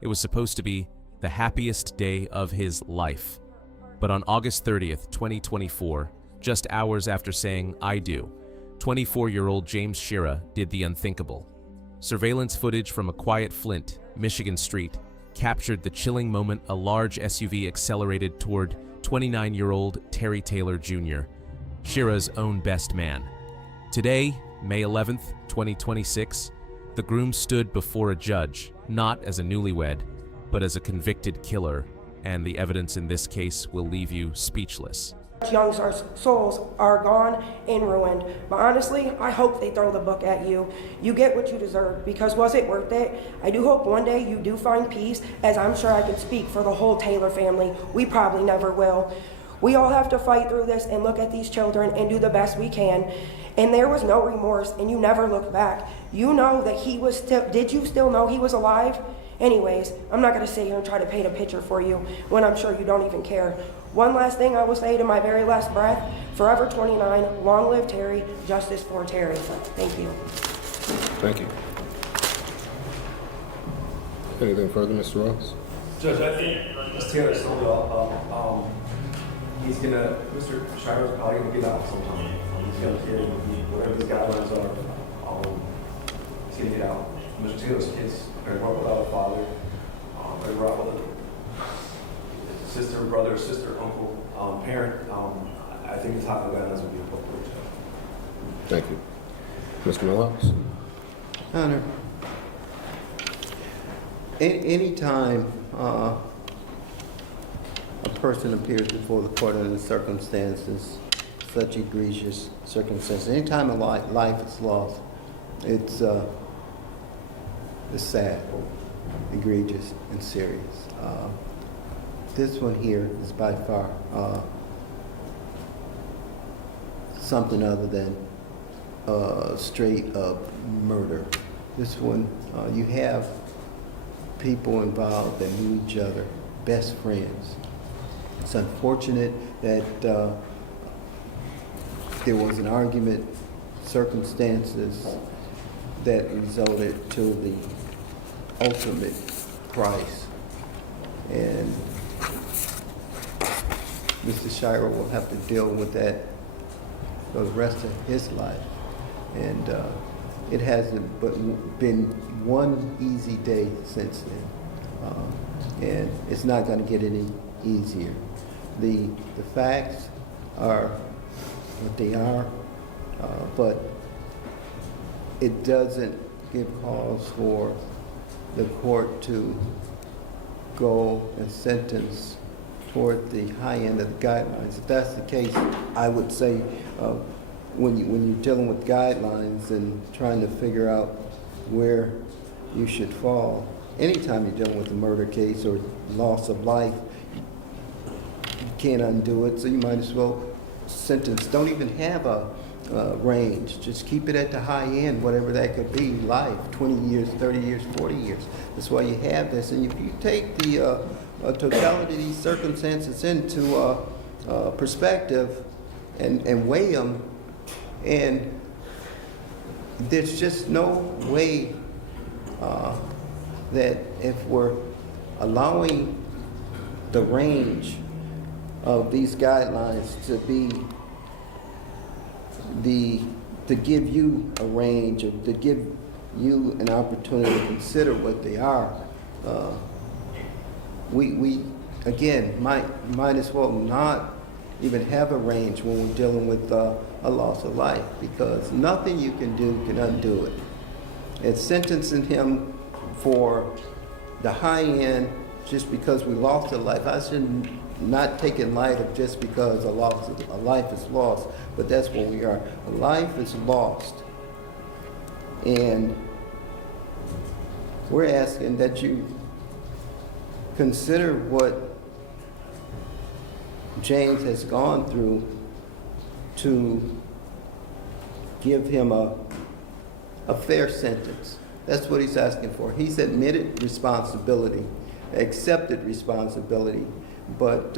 It was supposed to be the happiest day of his life. But on August 30th, 2024, just hours after saying "I do," 24-year-old James Shirah did the unthinkable. Surveillance footage from a quiet Flint, Michigan street captured the chilling moment a large SUV accelerated toward 29-year-old Terry Taylor Jr., Shirah's own best man. Today, May 11th, 2026, the groom stood before a judge, not as a newlywed, but as a convicted killer, and the evidence in this case will leave you speechless. Young souls are gone and ruined, but honestly, I hope they throw the book at you. You get what you deserve, because was it worth it? I do hope one day you do find peace, as I'm sure I can speak for the whole Taylor family. We probably never will. We all have to fight through this and look at these children and do the best we can. And there was no remorse, and you never looked back. You know that he was still, did you still know he was alive? Anyways, I'm not gonna sit here and try to paint a picture for you when I'm sure you don't even care. One last thing I will say to my very last breath, forever 29, long live Terry, justice for Terry. Thank you. Thank you. Anything further, Mr. Ross? Judge, I think Ms. Taylor's told he's gonna, Mr. Shirah's probably gonna get out sometime. He's gonna kid, whatever his guidelines are, he's gonna get out. Mr. Taylor's kids are brought without a father, they're brought with a sister, brother, sister, uncle, parent. I think the top of guidelines would be appropriate. Thank you. Mr. Milhouse? Honor, anytime a person appears before the court under circumstances, such egregious circumstances, anytime a life is lost, it's sad, egregious, and serious. This one here is by far something other than straight up murder. This one, you have people involved that knew each other, best friends. It's unfortunate that there was an argument, circumstances that resulted to the ultimate price. And Mr. Shirah will have to deal with that for the rest of his life. And it hasn't but been one easy day since then. And it's not going to get any easier. The facts are what they are, but it doesn't give cause for the court to go and sentence toward the high end of the guidelines. If that's the case, I would say when you're dealing with guidelines and trying to figure out where you should fall, anytime you're dealing with a murder case or loss of life, you can't undo it, so you might as well sentence. Don't even have a range. Just keep it at the high end, whatever that could be, life, 20 years, 30 years, 40 years. That's why you have this. And if you take the totality of these circumstances into perspective and weigh them, and there's just no way that if we're allowing the range of these guidelines to be to give you a range, or to give you an opportunity to consider what they are, we again might as well not even have a range when we're dealing with a loss of life, because nothing you can do can undo it. It's sentencing him for the high end just because we lost a life. I should not take in light of just because a life is lost, but that's where we are. A life is lost, and we're asking that you consider what James has gone through to give him a fair sentence. That's what he's asking for. He's admitted responsibility, accepted responsibility, but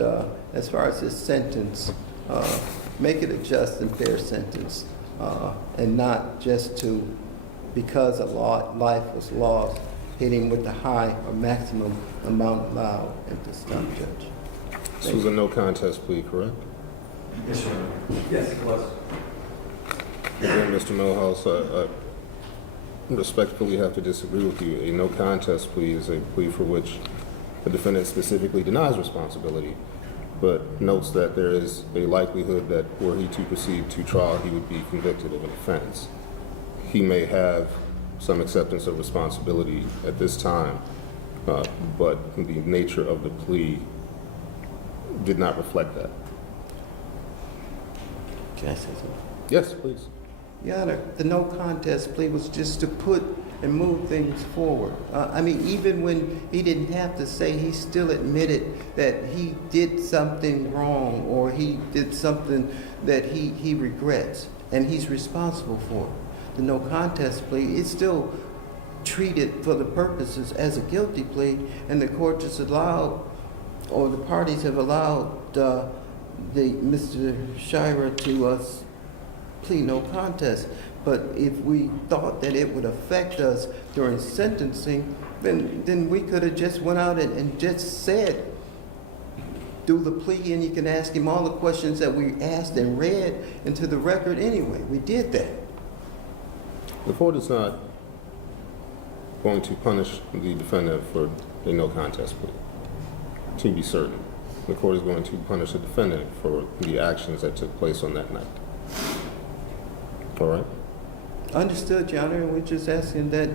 as far as his sentence, make it a just and fair sentence, and not just to, because a life was lost, hit him with the high or maximum amount allowed at this time, Judge. This was a no contest plea, correct? Yes, Your Honor. Yes, it was. Again, Mr. Milhouse, I respectfully have to disagree with you. A no contest plea is a plea for which the defendant specifically denies responsibility, but notes that there is a likelihood that were he to proceed to trial, he would be convicted of an offense. He may have some acceptance of responsibility at this time, but the nature of the plea did not reflect that. Can I say something? Yes, please. Your Honor, the no contest plea was just to put and move things forward. I mean, even when he didn't have to say, he still admitted that he did something wrong or he did something that he regrets and he's responsible for it. The no contest plea is still treated for the purposes as a guilty plea, and the court just allowed, or the parties have allowed Mr. Shirah to plea no contest. But if we thought that it would affect us during sentencing, then we could have just went out and just said, do the plea, and you can ask him all the questions that we asked and read into the record anyway. We did that. The court is not going to punish the defendant for a no contest plea, to be certain. The court is going to punish the defendant for the actions that took place on that night. All right? Understood, Your Honor, and we're just asking that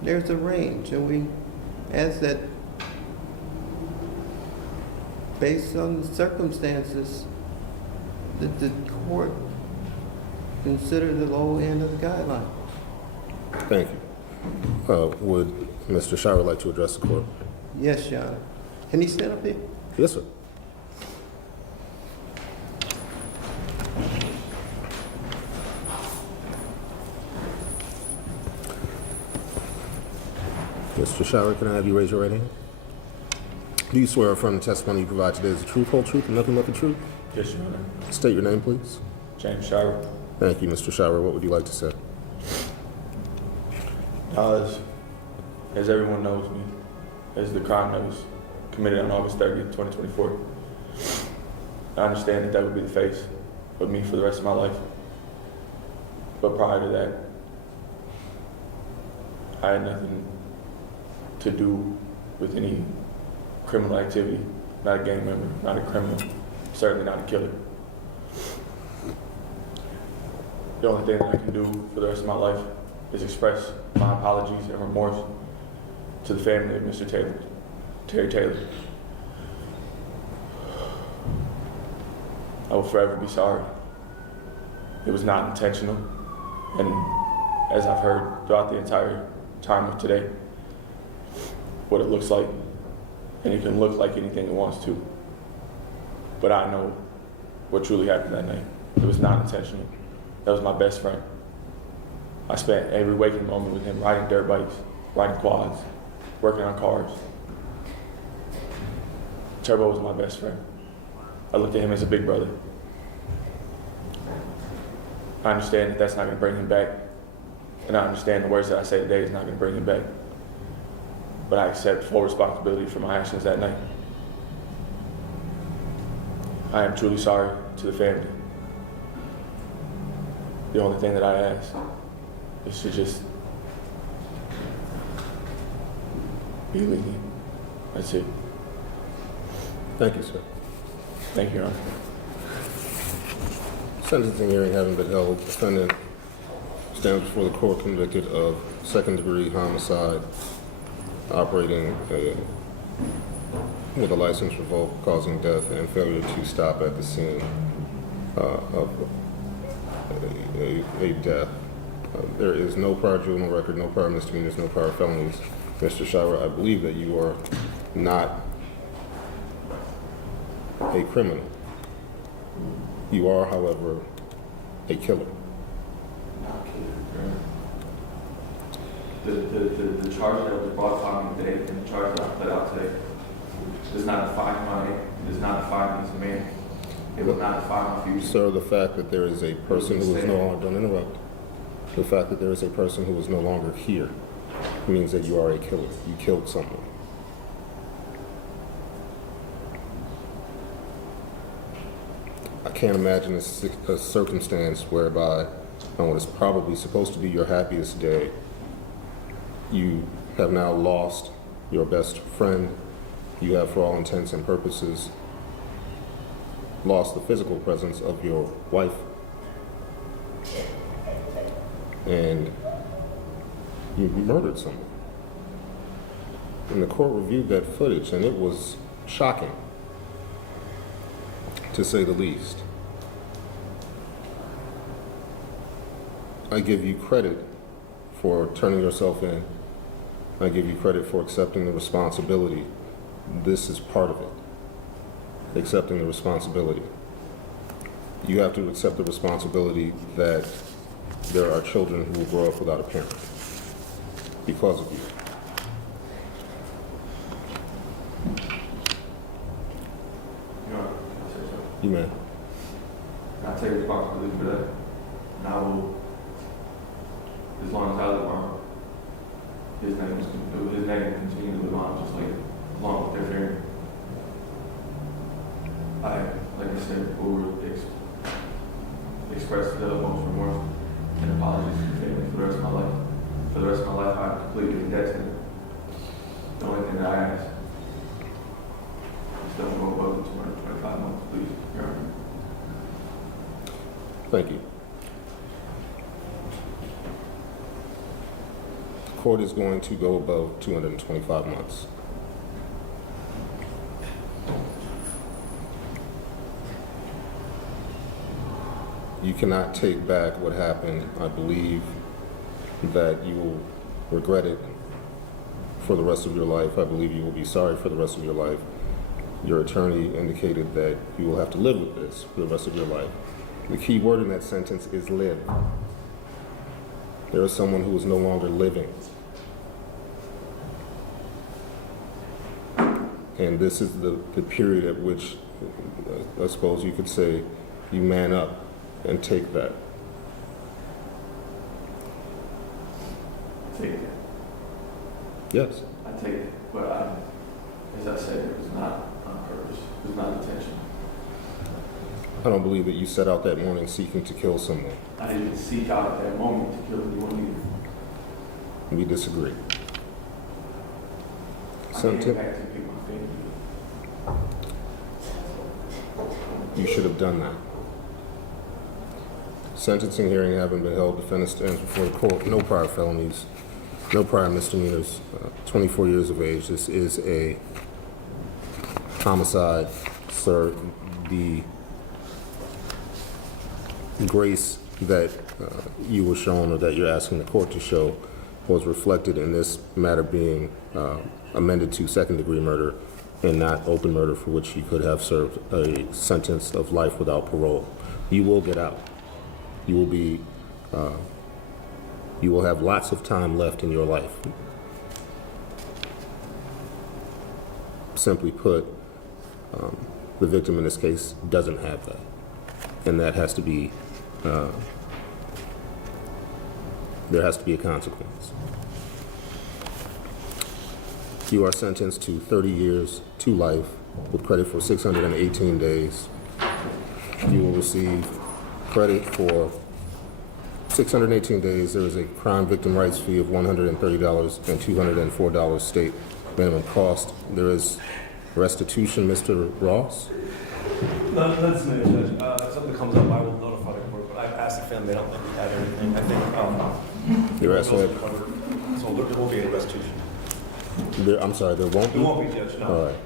there's a range, and we ask that based on the circumstances that the court consider the low end of the guideline. Thank you. Would Mr. Shirah like to address the court? Yes, Your Honor. Can he stand up here? Yes, sir. Mr. Shirah, can I have you raise your right hand? Do you swear or affirm the testimony you provide today is the truth, whole truth, and nothing but the truth? Yes, Your Honor. State your name, please. James Shirah. Thank you, Mr. Shirah. What would you like to say? As everyone knows me, as the crime that was committed on August 30th, 2024, I understand that that would be the face of me for the rest of my life. But prior to that, I had nothing to do with any criminal activity, not a gang member, not a criminal, certainly not a killer. The only thing that I can do for the rest of my life is express my apologies and remorse to the family of Mr. Terry Taylor. I will forever be sorry. It was not intentional, and as I've heard throughout the entire time of today, what it looks like, and it can look like anything it wants to, but I know what truly happened that night. It was not intentional. That was my best friend. I spent every waking moment with him riding dirt bikes, riding quads, working on cars. Turbo was my best friend. I looked at him as a big brother. I understand that that's not going to bring him back, and I understand the words that I say today is not going to bring him back. But I accept full responsibility for my actions that night. I am truly sorry to the family. The only thing that I ask is to just be lenient. That's it. Thank you, sir. Thank you, Your Honor. Sentencing hearing having been held, defendant stands before the court convicted of second-degree homicide, operating with a license revoked, causing death, and failure to stop at the scene of a death. There is no prior juvenile record, no prior misdemeanors, no prior felonies. Mr. Shirah, I believe that you are not a criminal. You are, however, a killer. The charge that was brought upon me today and the charge that I put out today does not define my name. It does not define me as a man. It will not define my future. Sir, the fact that there is a person who is no longer, don't interrupt, the fact that there is a person who is no longer here means that you are a killer. You killed someone. I can't imagine a circumstance whereby on what is probably supposed to be your happiest day, you have now lost your best friend. You have, for all intents and purposes, lost the physical presence of your wife. And you murdered someone. And the court reviewed that footage, and it was shocking, to say the least. I give you credit for turning yourself in. I give you credit for accepting the responsibility. This is part of it. Accepting the responsibility. You have to accept the responsibility that there are children who will grow up without a parent because of you. You may. I take responsibility for that. And I will, as long as I live on, his name will continue to live on, just like along with their family. Like I said, will express the most remorse and apologies to the family for the rest of my life. For the rest of my life, I'm completely indebted to them. The only thing that I ask is don't go above the 225 months, please, Your Honor. Thank you. The court is going to go above 225 months. You cannot take back what happened. I believe that you will regret it for the rest of your life. I believe you will be sorry for the rest of your life. Your attorney indicated that you will have to live with this for the rest of your life. The key word in that sentence is live. There is someone who is no longer living. And this is the period at which, I suppose you could say, you man up and take that. Take it. Yes. I take it, but as I said, it was not on purpose. It was not intentional. I don't believe that you set out that morning seeking to kill someone. I didn't seek out at that moment to kill anyone either. We disagree. I came back to pick my family. You should have done that. Sentencing hearing having been held, defendant stands before the court. No prior felonies, no prior misdemeanors, 24 years of age. This is a homicide, sir. The grace that you were shown, or that you're asking the court to show, was reflected in this matter being amended to second-degree murder and not open murder, for which you could have served a sentence of life without parole. You will get out. You will be, you will have lots of time left in your life. Simply put, the victim in this case doesn't have that. And that has to be, there has to be a consequence. You are sentenced to 30 years to life with credit for 618 days. You will receive credit for 618 days. There is a crime victim rights fee of $130 and $204 state minimum cost. There is restitution, Mr. Ross. Let's move, Judge. If something comes up, I will notify the court, but I've asked the family, they don't think we have anything. I think, You're asking that? so there will be a restitution. I'm sorry, there won't be? There won't be, Judge, no. All right.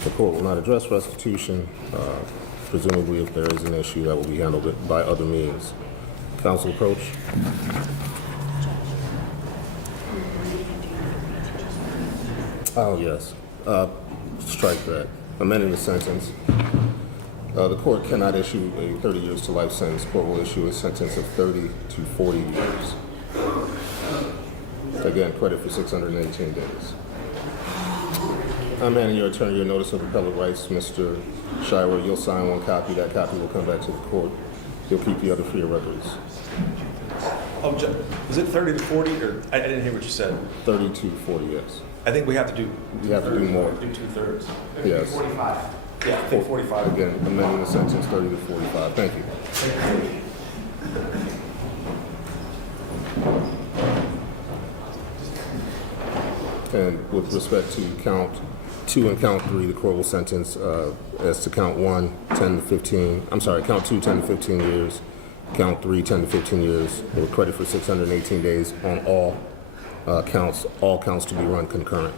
The court will not address restitution. Presumably, if there is an issue, that will be handled by other means. Counsel approach. Oh, yes. Strike that. Amending the sentence. The court cannot issue a 30 years to life sentence. The court will issue a sentence of 30 to 40 years. Again, credit for 618 days. I'm handing your attorney your notice of appellate rights, Mr. Shirah. You'll sign one copy. That copy will come back to the court. You'll keep the other for your records. Is it 30 to 40, or I didn't hear what you said. 30 to 40, yes. I think we have to do. We have to do more. Do 2/3. Yes. 45. Yeah, I think 45. Again, amending the sentence 30 to 45. Thank you. And with respect to count 2 and count 3, the court will sentence as to count 1, 10 to 15. I'm sorry, count 2, 10 to 15 years. Count 3, 10 to 15 years. With credit for 618 days on all counts to be run concurrent.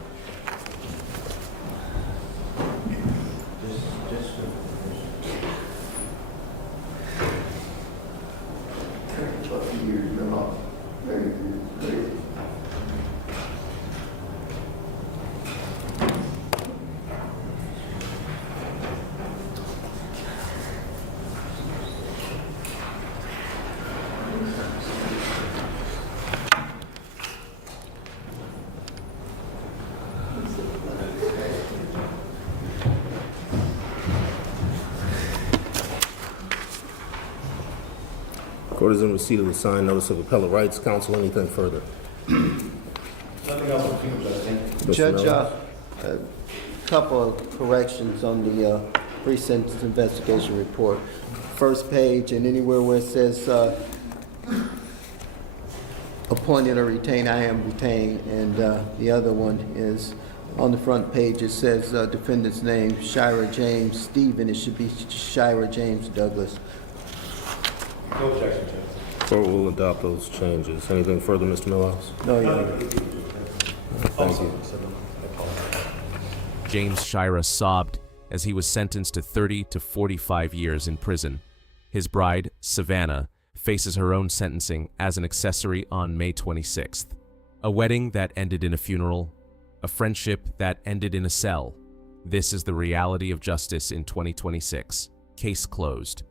Court is in receipt of the signed notice of appellate rights. Counsel, anything further? Nothing else on the Judge. Thank you. Judge, Miller? a couple of corrections on the pre-sentence investigation report. First page and anywhere where it says appointed or retained, I am retained, and the other one is on the front page, it says defendant's name, Shirah James Stephen. It should be Shirah James Douglas. No objection, Judge. Court will adopt those changes. Anything further, Mr. Millhouse? No, Your Honor. Thank you. James Shirah sobbed as he was sentenced to 30 to 45 years in prison. His bride, Savanah, faces her own sentencing as an accessory on May 26th. A wedding that ended in a funeral, a friendship that ended in a cell. This is the reality of justice in 2026. Case closed.